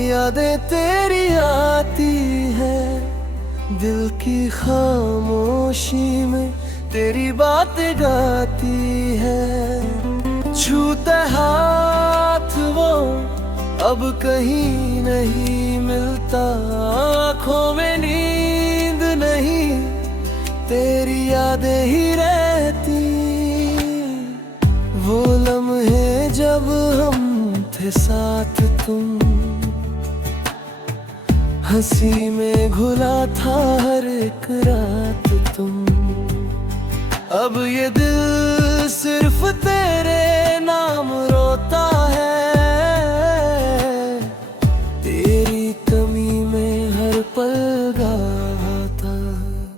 यादें तेरी आती है दिल की खामोशी में, तेरी बातें गाती है। छूते हाथ वो अब कहीं नहीं मिलता, आँखों में नींद नहीं, तेरी यादें ही रहती। वो लम्हे जब हम थे साथ, तुम हंसी में घुला था हर एक रात तुम। अब ये दिल सिर्फ तेरे नाम रोता है, तेरी कमी में हर पल गाता।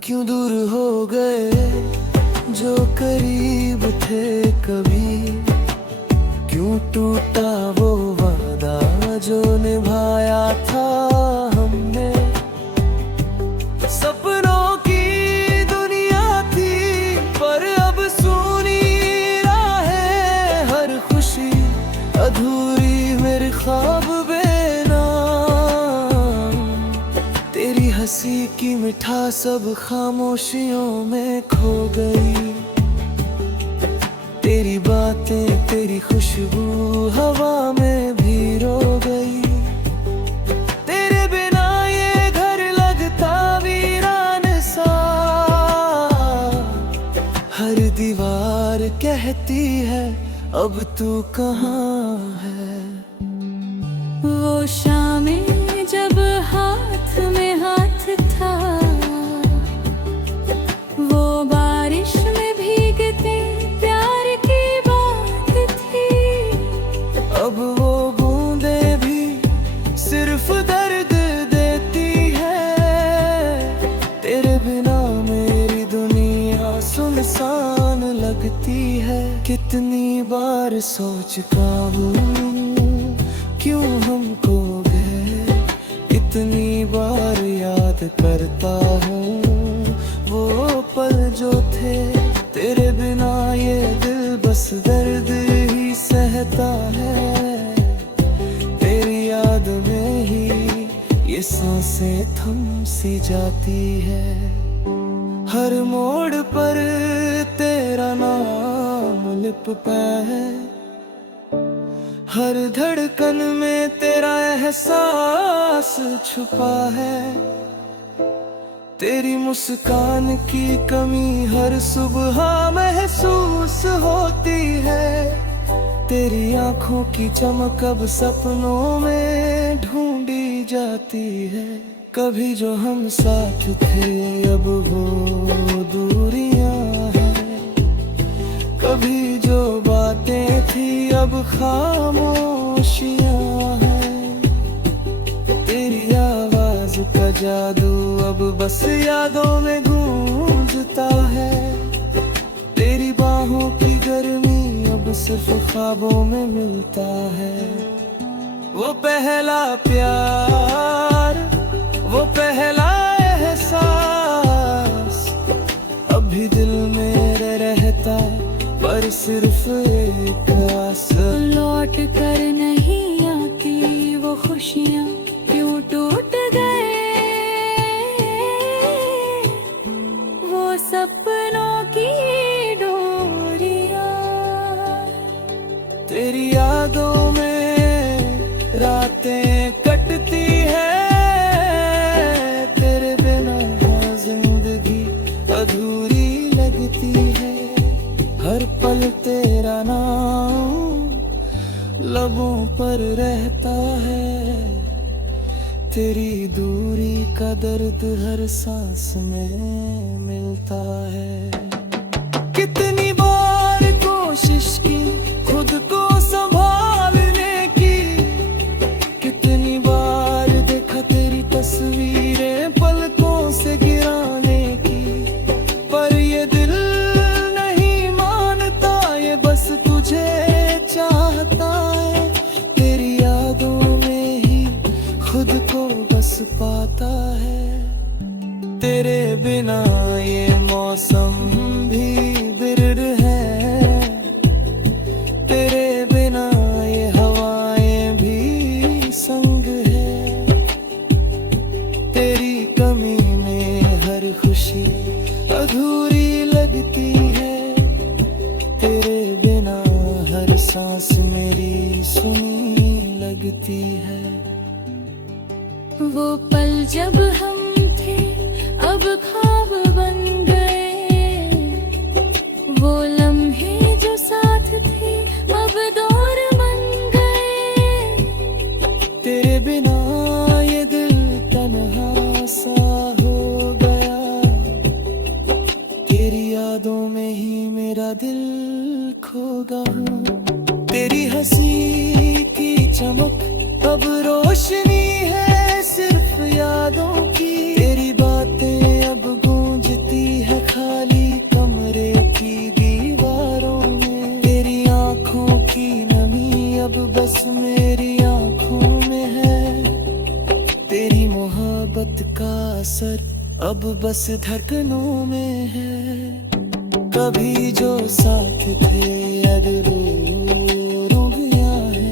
क्यों दूर हो गए जो करीब थे कभी, क्यों टूटा वो वादा जो निभाया था हमने। सपनों की दुनिया थी पर अब सुनी राहें, हर खुशी अधूरी मेरे ख्वाब बेनाम। तेरी हंसी की मिठास अब खामोशियों में खो गई, तेरी बातें तेरी खुशबू हवा में भी रो गई। तेरे बिना ये घर लगता वीरान सा, हर दीवार कहती है अब तू कहाँ है। वो शामें जब हाथ में हाथ था, वो बारिश में भीगते प्यार की बात थी। अब वो बूंदें भी सिर्फ दर्द देती है, तेरे बिना मेरी दुनिया सुनसान लगती है। कितनी बार सोच का हूँ क्यों हमको गए, कितनी बार याद करता हूँ वो पल जो थे। तेरे बिना ये दिल बस दर्द ही सहता है, तेरी याद में ही ये सांसें थम सी जाती है। हर मोड़ पर तेरा नाम लिपटा है, हर धड़कन में तेरा एहसास छुपा है। तेरी मुस्कान की कमी हर सुबह महसूस होती है, तेरी आंखों की चमक अब सपनों में ढूंढी जाती है। कभी जो हम साथ थे अब वो दूरियां हैं, कभी जो बातें थी अब खामोशियां हैं। तेरी आवाज का जादू अब बस यादों में गूंजता है, तेरी बाहों की गर्मी अब सिर्फ ख्वाबों में मिलता है। वो पहला प्यार, वो पहला एहसास अभी दिल में रहता, पर सिर्फ एक आस। लौट कर नहीं आती वो खुशियाँ क्यों टूट गए, वो सपनों की डोरियाँ। तेरी यादों में रातें कटती है, तेरे बिना जिंदगी अधूरी लगती है। हर पल तेरा नाम लबों पर रहता है, तेरी दूरी का दर्द हर सांस में मिलता है। कितनी बार कोशिश की खुद को संभालने की, कितनी बार देखा तेरी तस्वीरें पलकों से गिराने की, पर ये दिल नहीं मानता, ये बस तुझे चाहता है। तेरी यादों में ही खुद को बस पाता है, तेरे बिना ये मौसम भी बिरर है, तेरे बिना ये हवाएं भी संग है। है। वो पल जब हम थे अब ख्वाब बन गए, वो लम्हे जो साथ थे अब दौर बन गए। तेरे बिना ये दिल तन्हा सा हो गया, तेरी यादों में ही मेरा दिल खोगा हूँ। तेरी हंसी की चमक अब रोशनी है सिर्फ यादों की, तेरी बातें अब गूंजती है खाली कमरे की दीवारों में। तेरी आंखों की नमी अब बस मेरी आंखों में है, तेरी मोहब्बत का असर अब बस धड़कनों में है। कभी जो साथ थे अब रूठ गया है,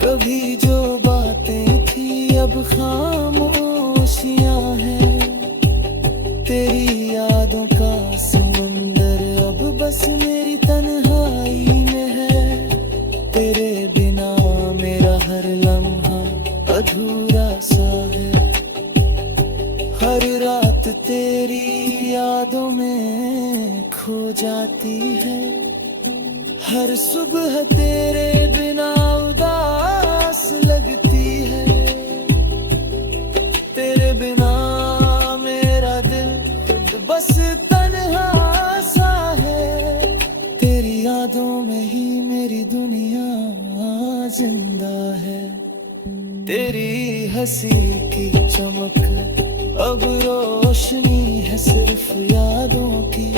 कभी जो बातें थी अब खामोशियां हैं। तेरी यादों का समंदर अब बस मेरी तन्हाई में है, तेरे बिना मेरा हर लम्हा अधूरा सा है। हर रात तेरी यादों में खो जाती है, हर सुबह तेरे बिना उदास लगती है। तेरे बिना मेरा दिल खुद बस तन्हा सा है, तेरी यादों में ही मेरी दुनिया जिंदा है। तेरी हंसी की चमक अब रोशनी है सिर्फ यादों की,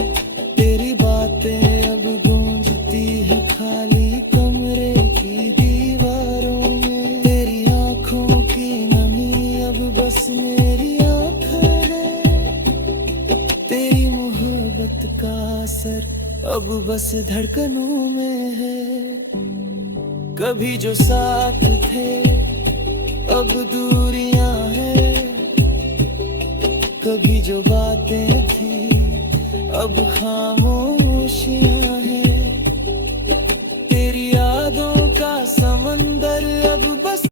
तेरी बातें अब गूंजती है खाली कमरे की दीवारों में। तेरी आंखों की नमी अब बस मेरी आंखें है, तेरी मोहब्बत का असर अब बस धड़कनों में है। कभी जो साथ थे अब दूरियां हैं, कभी जो बातें थी अब खामोशियां हैं। तेरी यादों का समंदर अब बस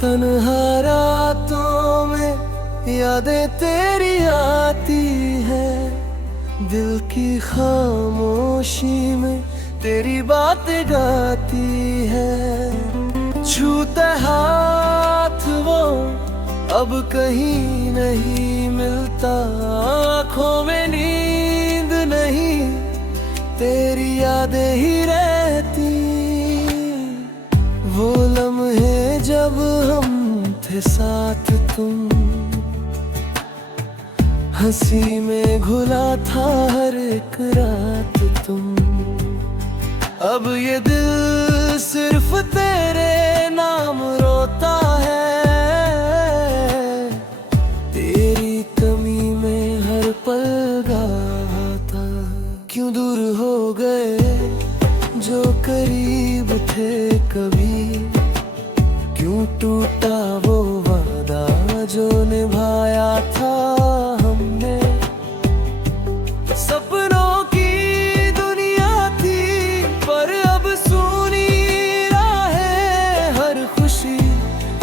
तन्हा रातों में यादें तेरी आती है, दिल की खामोशी में तेरी बातें गाती है। छूते हाथ वो अब कहीं नहीं मिलता, आँखों में नींद नहीं तेरी यादें ही रहती। वो लम्हे जब हम थे साथ तुम, हंसी में घुला था हर एक रात तुम। अब ये दिल सिर्फ तेरे नाम रोता है, तेरी कमी में हर पल गाता। क्यों दूर हो गए जो करीब थे कभी, क्यों टूटा वो वादा जो निभाया था हमने। सपनों की दुनिया थी पर अब सुनी राहें, हर खुशी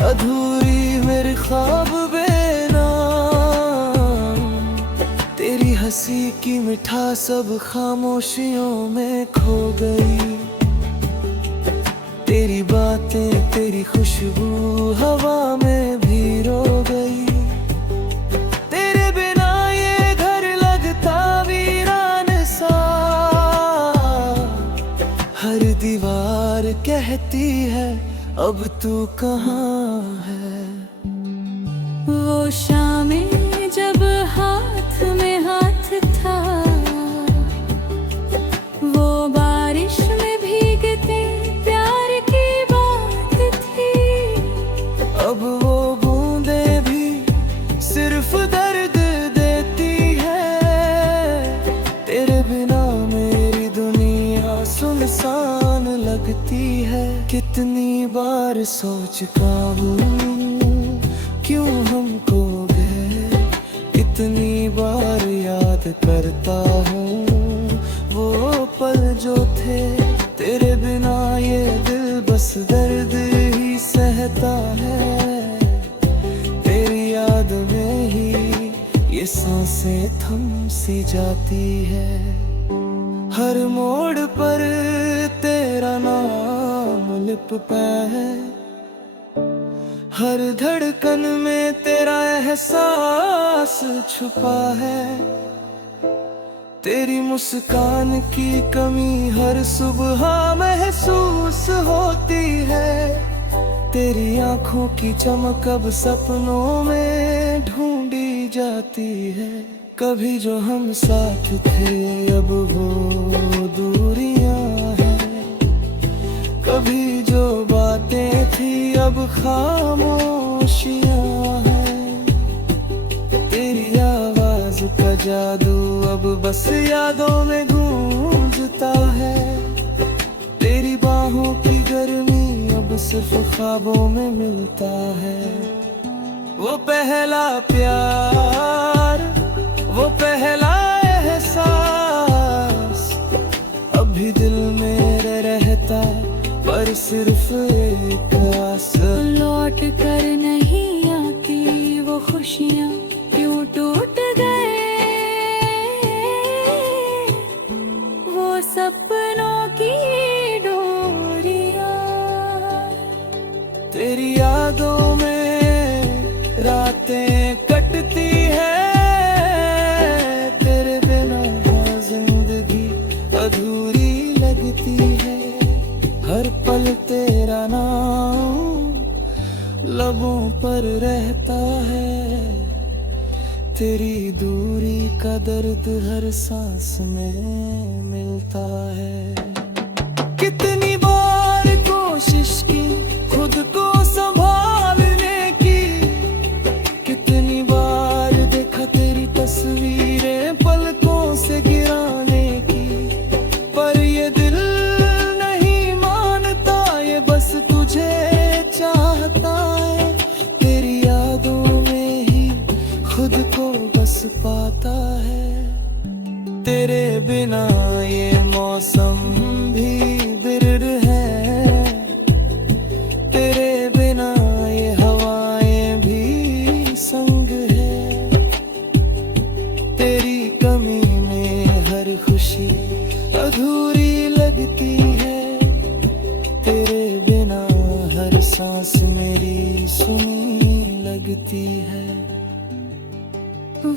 अधूरी मेरे ख्वाब बेनाम। तेरी हंसी की मिठास अब खामोशियों में खो गई, तेरी बातें तेरी खुशबू हवा में भी रो गई। तेरे बिना ये घर लगता वीरान सा, हर दीवार कहती है अब तू कहाँ है। वो शामें जब हाथ में हाथ था, वो बारिश में भीगते प्यार की बात थी। अब वो बूंदें भी सिर्फ दर्द देती है, तेरे बिना मेरी दुनिया सुनसान लगती है। कितनी बार सोच का हूँ क्यों करता हूँ वो पल जो थे तेरे बिना ये दिल बस दर्द ही सहता है। तेरी याद में ही ये सांसें थम सी जाती है। हर मोड़ पर तेरा नाम लिपटा है, हर धड़कन में तेरा एहसास छुपा है। तेरी मुस्कान की कमी हर सुबह महसूस होती है। तेरी आंखों की चमक अब सपनों में ढूंढी जाती है। कभी जो हम साथ थे अब वो दूरियां हैं, कभी जो बातें थी अब खामोशियां हैं। तेरी आवाज का जादू अब बस यादों में गूंजता है। तेरी बाहों की गर्मी अब सिर्फ ख्वाबों में मिलता है। वो पहला प्यार, वो पहला एहसास अभी दिल में रहता, पर सिर्फ एक आस। लौट कर नहीं आती वो खुशियाँ क्यों टूट गए, वो सपनों की डोरियाँ। तेरी यादों में रातें कटती है, तेरे बिना जिंदगी अधूरी लगती है। हर पल तेरा नाम लबों पर रहता है। तेरी दूरी का दर्द हर सांस में मिलता है। कितनी बार कोशिश की खुद को संभालने की, कितनी बार देखा तेरी तस्वीरें पलकों से गिराने की, पर ये दिल नहीं मानता, ये बस तुझे चाहता है। तेरी यादों में ही खुद को बस पाता है। तेरे बिना ये मौसम भी बिरर है, तेरे बिना ये हवाएं भी संग है। तेरी कमी में हर खुशी अधूरी लगती है। तेरे बिना हर सांस मेरी सुनी लगती है।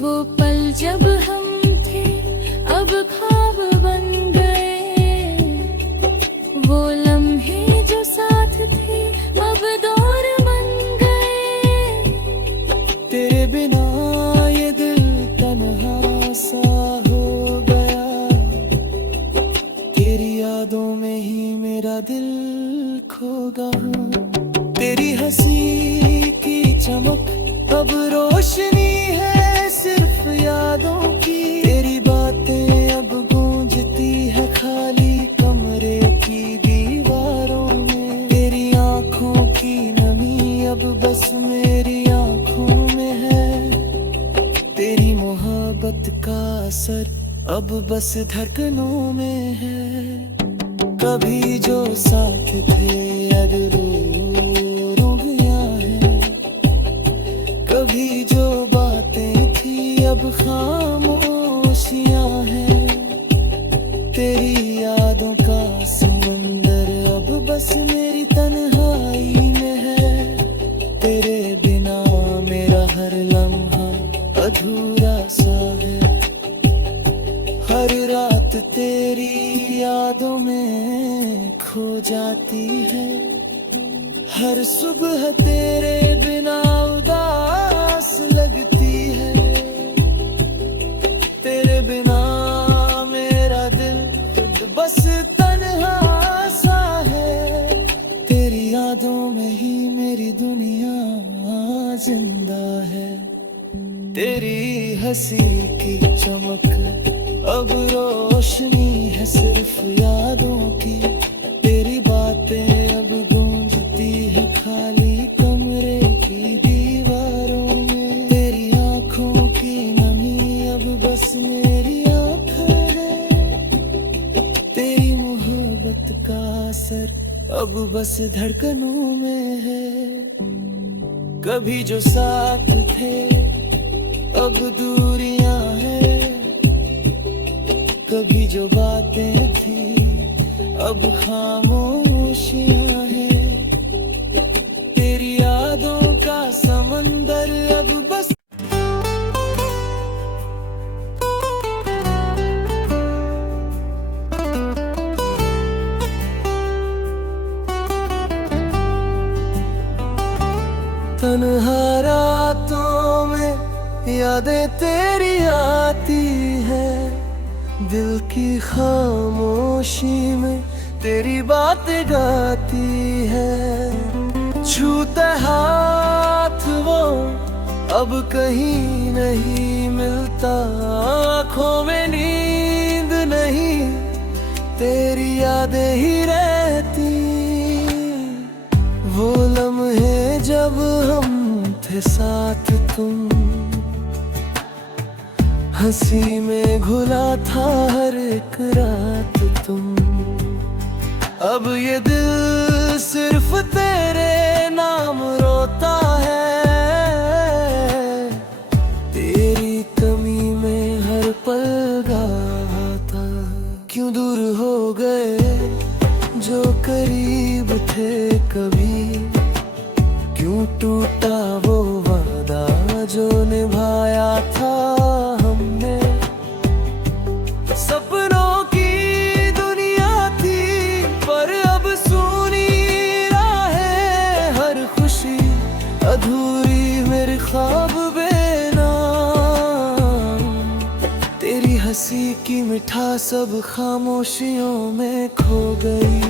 वो पल जब हम थे अब ख्वाब बन गए, वो लम्हे जो साथ थे अब दौर बन गए। तेरे बिना ये दिल तन्हा सा हो गया, तेरी यादों में ही मेरा दिल खोगा हूँ। तेरी हंसी की चमक अब रोशनी है सिर्फ यादों की। तेरी बातें अब गूंजती है खाली कमरे की दीवारों में। तेरी आंखों की नमी अब बस मेरी आंखों में है। तेरी मोहब्बत का असर अब बस धड़कनों में है। कभी जो साथ थे अगर रुक गया है, कभी जो बातें थी अब खामोशियां हैं। तेरी यादों का समंदर अब बस मेरी तन्हाई में है। तेरे बिना मेरा हर लम्हा अधूरा सा है। हर रात तेरी यादों में खो जाती है। हर सुबह तेरे बिना उदास लगती है। तेरे बिना मेरा दिल खुद बस तन्हा सा है। तेरी यादों में ही मेरी दुनिया जिंदा है। तेरी हंसी की चमक अब रोशनी है सिर्फ यादों की। तेरी बातें अब गूंजती है खाली कमरे की दीवारों में। तेरी आंखों की नमी अब बस मेरी बस धड़कनों में है। कभी जो साथ थे अब दूरियां हैं, कभी जो बातें थी अब खामोशियां हैं। तेरी यादों का समंदर अब बस तन्हा रातों में यादें तेरी आती है, दिल की खामोशी में तेरी बातें गाती है। छूते हाथ वो अब कहीं नहीं मिलता, आँखों में नींद नहीं तेरी यादें ही रहती। वो लम्हे जब हम थे साथ तुम, हंसी में घुला था हर एक रात तुम। अब ये दिल सिर्फ तेरे नाम रोता है, तेरी कमी में हर पल गाता। क्यों दूर हो गए जो करीब थे कभी, क्यों टूटा वो वादा जो निभाया था हमने। सपनों की दुनिया थी पर अब सुनी राहें, हर खुशी अधूरी मेरे ख्वाब बेनाम। तेरी हंसी की मिठास अब खामोशियों में खो गई,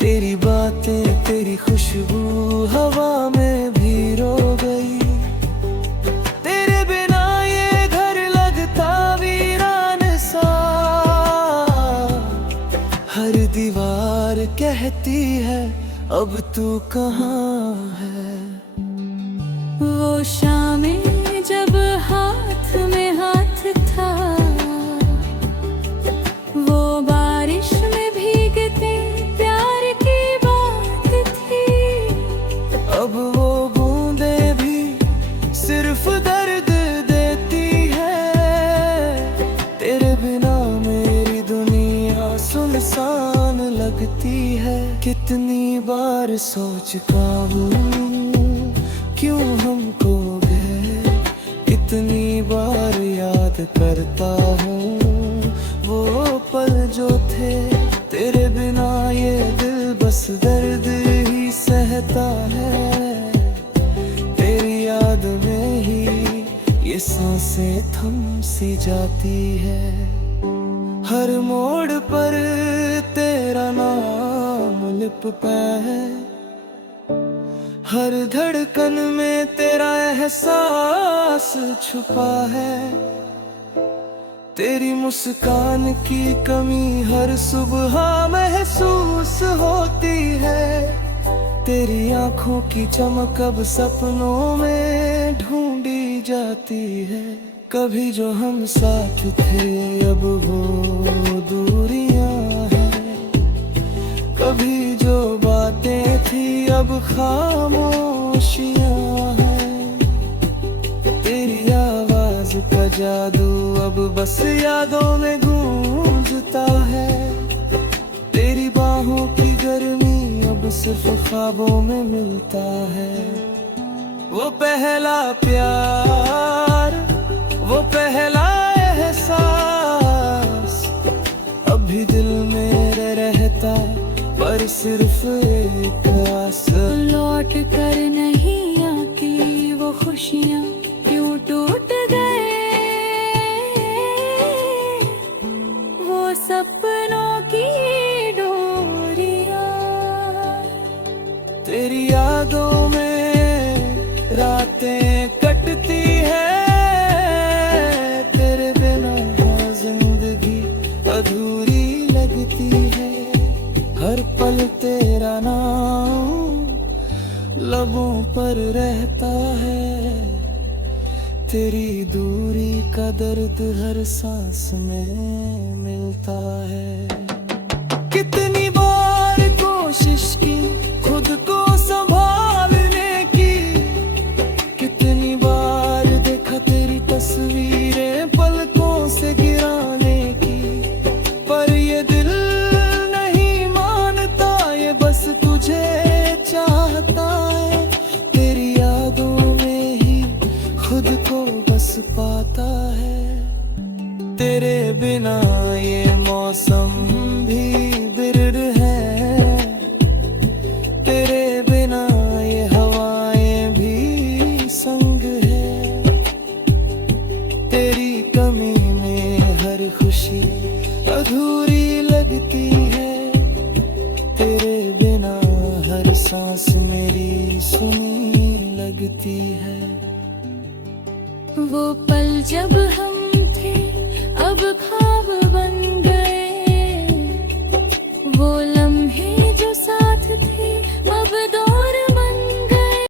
तेरी बातें तेरी खुशबू हवा में भी रो गई। तेरे बिना ये घर लगता वीरान सा, हर दीवार कहती है अब तू कहाँ है। वो शामें जब हाथ में हाथ था, वो बारिश में भीगते प्यार की बात थी। अब वो बूंदें भी सिर्फ दर्द देती है, तेरे बिना मेरी दुनिया सुनसान लगती है। कितनी बार सोच का हूँ क्यों हमको गए, इतनी बार याद करता हूँ वो पल जो थे। तेरे बिना ये दिल बस दर्द ही सहता है, तेरी याद में ही ये सांसें थम सी जाती है। हर मोड़ पर तेरा नाम लिपटा है, हर धड़कन में तेरा एहसास छुपा है। तेरी मुस्कान की कमी हर सुबह महसूस होती है, तेरी आंखों की चमक अब सपनों में ढूंढी जाती है। कभी जो हम साथ थे अब वो दूरियां हैं, कभी जो बातें थी अब खामोशियां हैं। तेरी आवाज का जादू अब बस यादों में गूंजता है, तेरी बाहों की गर्मी अब सिर्फ ख्वाबों में मिलता है। वो पहला प्यार, वो पहला एहसास अभी दिल में रहता, पर सिर्फ एक आस। लौट कर नहीं आती वो खुशियाँ क्यों टूट गए, वो सपनों की डोरियाँ। तेरी यादों में रातें कटती है, तेरे बिना जिंदगी अधूरी लगती है। हर पल तेरा नाम लबों पर रहता है, तेरी दूरी का दर्द हर सांस में मिलता है। कितनी बार कोशिश की खुद को संभालने की। कितनी बार देखा तेरी तस्वीरें पलकों से गिराने की, पर ये दिल नहीं मानता, ये बस तुझे चाहता है। तेरी यादों में ही खुद को बस पाता है। तेरे बिना ये मौसम भी बिरर है, तेरे बिना ये हवाएं भी संग है। तेरी कमी में हर खुशी अधूरी लगती है, तेरे बिना हर सांस मेरी सुनी लगती है। वो पल जब हम